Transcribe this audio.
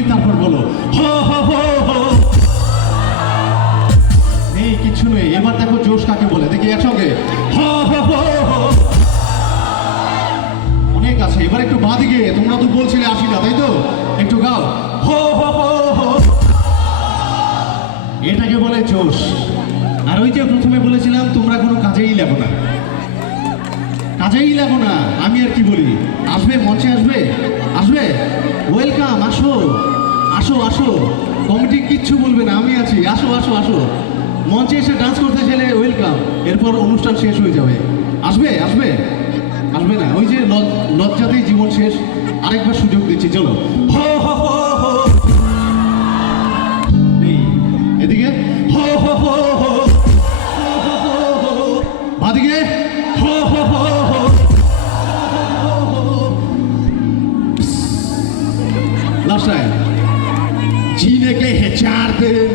বলি তারপর বলো হো হো হো হো। এই কিছু নেই, এবার দেখো জোশ কাকে বলে, দেখি একসঙ্গে হো হো হো হো। অনেক আছে, এবার একটু বাঁদিকে, তোমরা তো বলছিলে আসি না, তাই তো? একটু গাও হো হো হো হো। এটাকে বলে জোশ। আর ওই যে প্রথমে বলেছিলাম তোমরা কোনো কাজেই লাগো না, কাজেই লাগো না। আমি আর কি বলি, আসবে মঞ্চে, আসবে আসবে, ওয়েলকাম, আসো আসো আসো, কমিটি কিচ্ছু বলবে না, আমি আছি, আসো আসো আসো। মঞ্চে এসে ডান্স করতে চাইলে ওয়েলকাম, এরপর অনুষ্ঠান শেষ হয়ে যাবে। আসবে আসবে আসবে না, ওই যে লজ্জাতেই জীবন শেষ। আরেকবার সুযোগ দিচ্ছি, চলো হো হো হো হো। এই, এদিকে হো হো হো হো, বাদিকে হো হো হো হো। लास्ट टाइम जीने के हैं 4 दिन।